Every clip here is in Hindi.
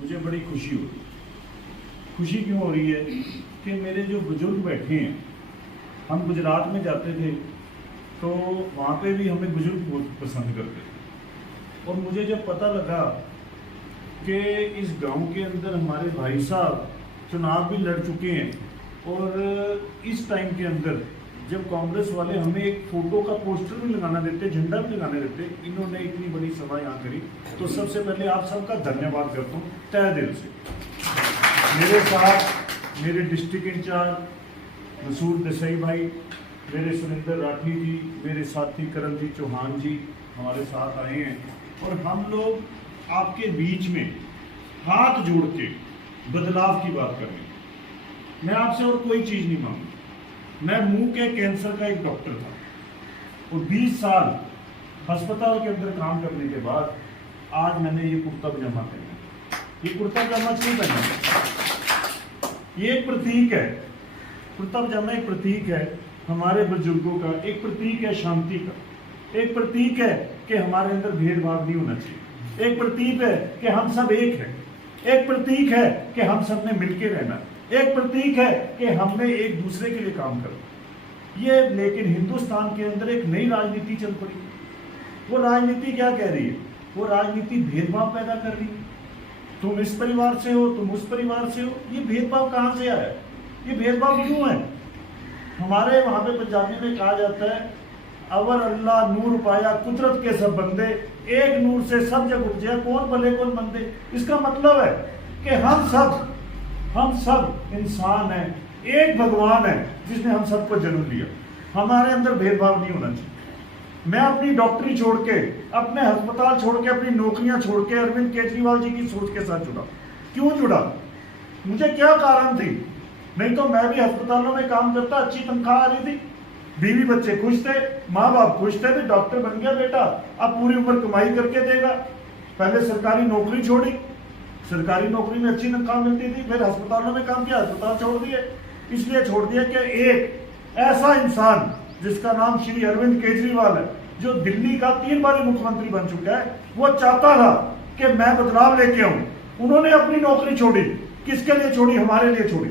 मुझे बड़ी खुशी हो रही है। खुशी क्यों हो रही है कि मेरे जो बुजुर्ग बैठे हैं, हम गुजरात में जाते थे तो वहाँ पे भी हमें बुजुर्ग बहुत पसंद करते थे। और मुझे जब पता लगा कि इस गांव के अंदर हमारे भाई साहब चुनाव भी लड़ चुके हैं और इस टाइम के अंदर जब कांग्रेस वाले हमें एक फोटो का पोस्टर भी लगाना देते, झंडा भी लगाने देते, इन्होंने इतनी बड़ी सभा यहाँ करी, तो सबसे पहले आप सबका धन्यवाद करता हूँ तहे दिल से। मेरे साथ मेरे डिस्ट्रिक्ट इंचार्ज मसूर देसाई भाई, मेरे सुरेंद्र राठी जी, मेरे साथी करमजीत चौहान जी हमारे साथ आए हैं और हम लोग आपके बीच में हाथ जोड़ के बदलाव की बात कर रहे हैं। मैं आपसे और कोई चीज़ नहीं मांगू। मैं मुंह के कैंसर का एक डॉक्टर था और 20 साल अस्पताल के अंदर काम करने के बाद आज मैंने ये कुर्ता पजामा पहना। ये कुर्ता पजामा क्यों पहना? ये एक प्रतीक है। कुर्ता पजामा एक प्रतीक है हमारे बुजुर्गों का, एक प्रतीक है शांति का, एक प्रतीक है कि हमारे अंदर भेदभाव नहीं होना चाहिए, एक प्रतीक है कि हम सब एक हैं, एक प्रतीक है कि हम सब ने मिलकर रहना, एक प्रतीक है कि हमने एक दूसरे के लिए काम करना। ये लेकिन हिंदुस्तान के अंदर एक नई राजनीति चल पड़ी। वो राजनीति क्या कह रही है? वो राजनीति भेदभाव पैदा कर रही है। तुम इस परिवार से हो, तुम उस परिवार से हो। ये भेदभाव कहाँ से आया? ये भेदभाव क्यों है? हमारे वहां पे पंजाबी में कहा जाता है, अवर अल्लाह नूर पाया कुदरत के सब बंदे, एक नूर से सब जग उपजे कौन भले कौन मंदे। इसका मतलब है कि हम सब इंसान हैं, एक भगवान है जिसने हम सबको जन्म दिया। हमारे अंदर भेदभाव नहीं होना चाहिए। मैं अपनी डॉक्टरी छोड़ के, अपने अस्पताल छोड़ के, अपनी नौकरियां छोड़ के अरविंद केजरीवाल जी की सोच के साथ जुड़ा। क्यों जुड़ा? मुझे क्या कारण थी? नहीं तो मैं भी अस्पतालों में काम करता, अच्छी तनख्वाह आ रही थी, बीवी बच्चे खुश थे, माँ बाप खुश थे, भी डॉक्टर बन गया बेटा, अब पूरी उम्र कमाई करके देगा। पहले सरकारी नौकरी छोड़ी, सरकारी नौकरी में अच्छी तनख्वाह मिलती थी, फिर अस्पतालों में काम किया, अस्पताल छोड़ दिए। इसलिए छोड़ दिया कि एक ऐसा इंसान जिसका नाम श्री अरविंद केजरीवाल है, जो दिल्ली का 3 बार मुख्यमंत्री बन चुका है, वो चाहता था कि मैं बदलाव लेके आऊं। उन्होंने अपनी नौकरी छोड़ी। किसके लिए छोड़ी? हमारे लिए छोड़ी।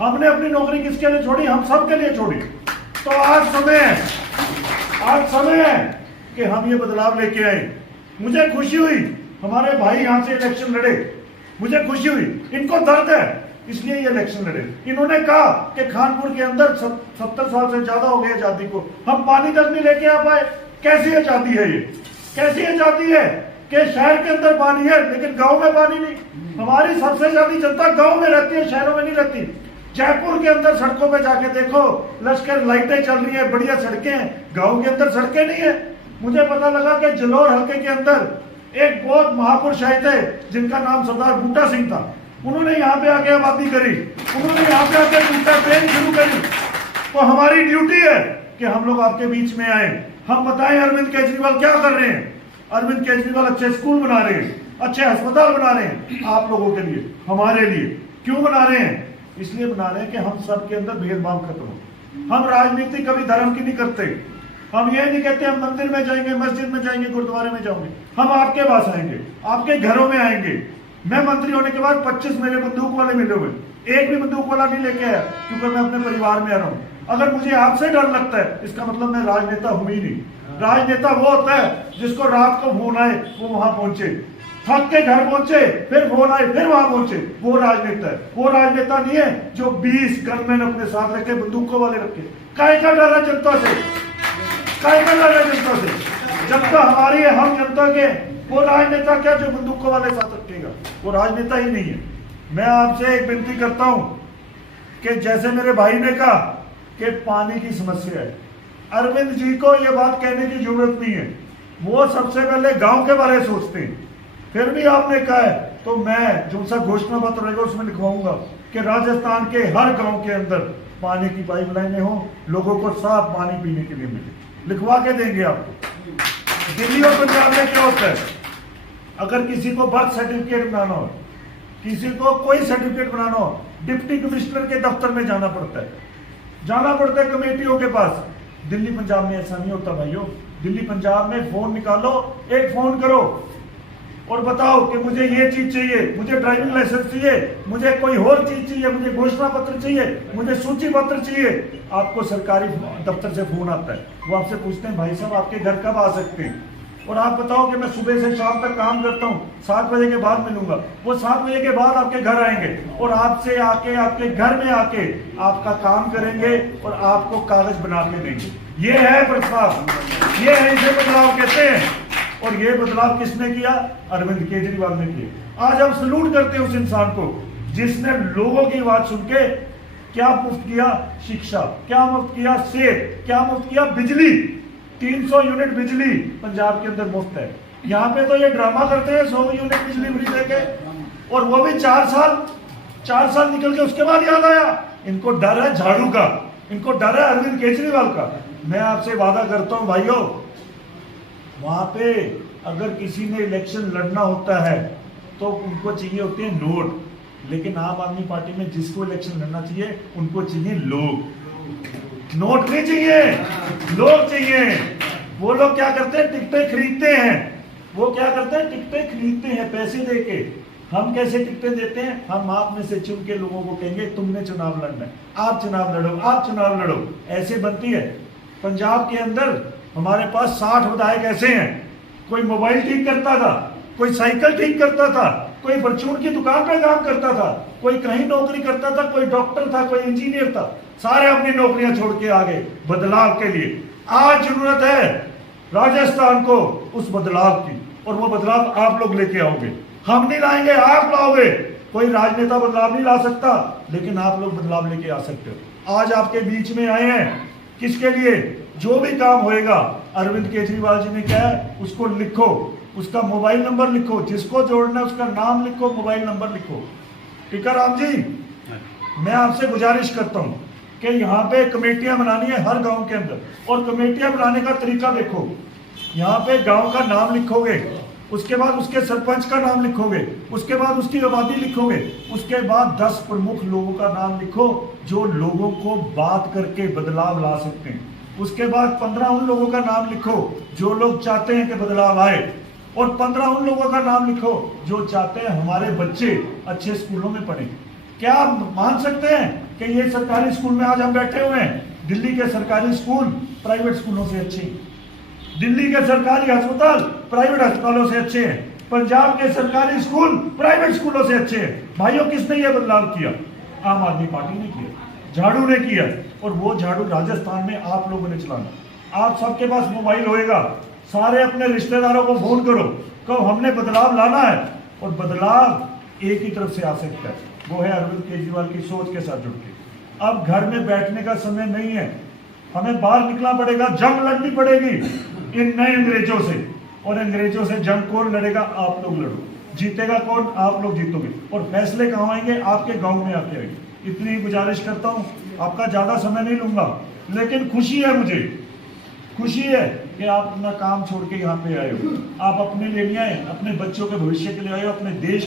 हमने अपनी नौकरी किसके लिए छोड़ी? हम सबके लिए छोड़ी। तो आज समय है कि हम ये बदलाव लेके आए। मुझे खुशी हुई हमारे भाई यहां से इलेक्शन लड़े, मुझे खुशी हुई। इनको दर्द है इसलिए ये इलेक्शन लड़े। इन्होंने कहा कि खानपुर के अंदर 70 साल से ज्यादा हो गए आजादी को, हम पानी तक नहीं लेके आ पाए। कैसी आजादी है ये? कैसी आजादी है कि शहर के अंदर पानी है लेकिन गांव में पानी नहीं? हमारी सबसे ज्यादा जनता गांव में रहती है, शहरों में नहीं रहती। जयपुर के अंदर सड़कों पे जाके देखो, लश्कर लाइटें चल रही है, बढ़िया सड़कें हैं। गांव के अंदर सड़कें नहीं है। मुझे पता लगा कि जलोर हल्के के अंदर एक बहुत महापुरुष आए थे जिनका नाम सरदार बूटा सिंह था। उन्होंने यहाँ पे आके आबादी करी, उन्होंने यहाँ पे आके बूटा ट्रेन शुरू करी। तो हमारी ड्यूटी है कि हम लोग आपके बीच में आए, हम बताएं अरविंद केजरीवाल क्या कर रहे हैं। अरविंद केजरीवाल अच्छे स्कूल बना रहे हैं, अच्छे अस्पताल बना रहे हैं आप लोगों के लिए, हमारे लिए। क्यों बना रहे हैं? इसलिए बना रहे हैं कि हम सब के अंदर भेदभाव खत्म हो। हम राजनीति कभी धर्म की नहीं करते। हम ये नहीं कहते हम मंदिर में जाएंगे, मस्जिद में जाएंगे, गुरुद्वारे में जाएंगे। हम आपके पास आएंगे, आपके घरों में आएंगे। मैं मंत्री होने के बाद 25 मेरे बंदूक वाले मिले हुए, एक भी बंदूक वाला नहीं लेके आया, क्योंकि मैं अपने परिवार में आ रहा हूँ। अगर मुझे आपसे डर लगता है इसका मतलब मैं राजनेता हूं ही नहीं। राजनेता वो होता है जिसको रात को फोन आए वो वहां पहुंचे, थक के घर पहुंचे, फिर फोन आए फिर वहां पहुंचे, वो राजनेता है। वो राजनेता नहीं है जो 20 गनमैन अपने साथ रखे, बंदूकों वाले रखे। काय का डर है जनता से? काय का डर है जनता से? जनता हमारी है, हम जनता के। वो राजनेता क्या जो बंदूकों वाले साथ रखेगा? वो राजनेता ही नहीं है। मैं आपसे एक विनती करता हूं कि जैसे मेरे भाई ने कहा कि पानी की समस्या है, अरविंद जी को यह बात कहने की जरूरत नहीं है। वो सबसे पहले गांव के बारे में सोचते हैं। फिर भी आपने कहा है तो मैं जो सा घोषणा पत्र रहेगा उसमें लिखवाऊंगा कि राजस्थान के हर गांव के अंदर पानी की पाइपलाइनें हो, लोगों को साफ पानी पीने के लिए मिले। लिखवा के देंगे आपको। दिल्ली और पंजाब में क्या होता है, अगर किसी को बर्थ सर्टिफिकेट बनाना हो, किसी को कोई सर्टिफिकेट बनाना हो, डिप्टी कमिश्नर के दफ्तर में जाना पड़ता है कमेटियों के पास। दिल्ली पंजाब में ऐसा नहीं होता भाइयों। दिल्ली पंजाब में फोन निकालो, एक फोन करो और बताओ कि मुझे ये चीज चाहिए, मुझे ड्राइविंग लाइसेंस चाहिए, मुझे कोई और चीज चाहिए, मुझे घोषणा पत्र चाहिए, मुझे सूची पत्र चाहिए, आपको सरकारी दफ्तर से फोन आता है, वो आपसे पूछते हैं भाई साहब आपके घर कब आ सकते हैं, और आप बताओ कि मैं सुबह से शाम तक काम करता हूँ, 7 बजे के बाद मिलूंगा, वो 7 बजे के बाद आपके घर आएंगे और आपसे आके आपके घर में आके आपका काम करेंगे और आपको कागज बना के देंगे। ये है प्रस्ताव, ये है, इसे बदलाव कहते हैं। और ये बदलाव किसने किया? अरविंद केजरीवाल ने किया। आज हम सलूट करते हैं उस इंसान को जिसने लोगों की बात सुन के क्या मुफ्त किया? शिक्षा, क्या मुफ्त किया? सेब, क्या मुफ्त किया? बिजली, 300 यूनिट बिजली पंजाब के अंदर मुफ्त है। यहाँ पे तो ये ड्रामा करते हैं 100 यूनिट बिजली फ्री देके, और वो भी 4 साल निकल के उसके बाद याद आया। इनको डर है झाड़ू का, इनको डर है अरविंद केजरीवाल का। मैं आपसे वादा करता हूं भाइयों, वहां पे अगर किसी ने इलेक्शन लड़ना होता है तो उनको चाहिए होते हैं नोट, लेकिन आम आदमी पार्टी में जिसको इलेक्शन लड़ना चाहिए उनको चाहिए लोग। नोट नहीं चाहिए, लोग चाहिए। वो लोग क्या करते हैं? टिकटें खरीदते हैं। वो क्या करते हैं? टिकटें खरीदते हैं पैसे देके। हम कैसे टिकटें देते हैं? हम आप में से चुन के लोगों को कहेंगे तुमने चुनाव लड़ना है, आप चुनाव लड़ो, आप चुनाव लड़ो। ऐसे बनती है। पंजाब के अंदर हमारे पास 60 विधायक ऐसे हैं, कोई मोबाइल ठीक करता था, कोई साइकिल ठीक करता था, कोई परचून की दुकान पे काम करता था, कोई कहीं नौकरी करता था, कोई डॉक्टर था, कोई इंजीनियर था, सारे अपनी नौकरियां छोड़ के आ गए बदलाव के लिए। आज जरूरत है राजस्थान को उस बदलाव की, और वो बदलाव आप लोग लेके आओगे, हम नहीं लाएंगे, आप लाओगे। कोई राजनेता बदलाव नहीं ला सकता, लेकिन आप लोग बदलाव लेके आ सकते हो। आज आपके बीच में आए हैं किसके लिए? जो भी काम होएगा, अरविंद केजरीवाल जी ने क्या है उसको लिखो, उसका मोबाइल नंबर लिखो, जिसको जोड़ना है उसका नाम लिखो, मोबाइल नंबर लिखो। टीकाराम जी, मैं आपसे गुजारिश करता हूं कि यहाँ पे कमेटियां बनानी है हर गांव के अंदर, और कमेटियां बनाने का तरीका देखो। यहाँ पे गांव का नाम लिखोगे, उसके बाद उसके सरपंच का नाम लिखोगे, उसके बाद उसकी आबादी लिखोगे, उसके बाद 10 प्रमुख लोगों का नाम लिखो जो लोगों को बात करके बदलाव ला सकते हैं। उसके बाद 15 उन लोगों का नाम लिखो जो लोग चाहते हैं कि बदलाव आए, और 15 उन लोगों का नाम लिखो जो चाहते हैं हमारे बच्चे अच्छे स्कूलों में पढ़े। क्या आप मान सकते हैं कि ये सरकारी स्कूल में आज हम बैठे हुए हैं, दिल्ली के सरकारी स्कूल प्राइवेट स्कूलों से अच्छे हैं, दिल्ली के सरकारी अस्पताल प्राइवेट अस्पतालों से अच्छे हैं, पंजाब के सरकारी स्कूल प्राइवेट स्कूलों से अच्छे हैं। भाइयों, किसने यह बदलाव किया? आम आदमी पार्टी ने किया, झाड़ू ने किया, और वो झाड़ू राजस्थान में आप लोगों ने चलाना। आप सबके पास मोबाइल होएगा, सारे अपने रिश्तेदारों को फोन करो, कहो हमने बदलाव लाना है, और बदलाव एक ही तरफ से आ सकता है, वो है अरविंद केजरीवाल की सोच के साथ जुड़ के। अब घर में बैठने का समय नहीं है, हमें बाहर निकलना पड़ेगा, जंग लड़नी पड़ेगी इन नए अंग्रेजों से, और अंग्रेजों से जंग कौन लड़ेगा? आप लोग लड़ो। जीतेगा कौन? आप लोग जीतोगे, और फैसले कहाँ आएंगे? आपके गांव में आके आएंगे। इतनी गुजारिश करता हूं, आपका ज्यादा समय नहीं लूंगा, लेकिन खुशी है, मुझे खुशी है कि आप अपना काम छोड़ के यहाँ पे आए हो। आप अपने लिए नहीं आए, अपने बच्चों के भविष्य के लिए आए हो, अपने देश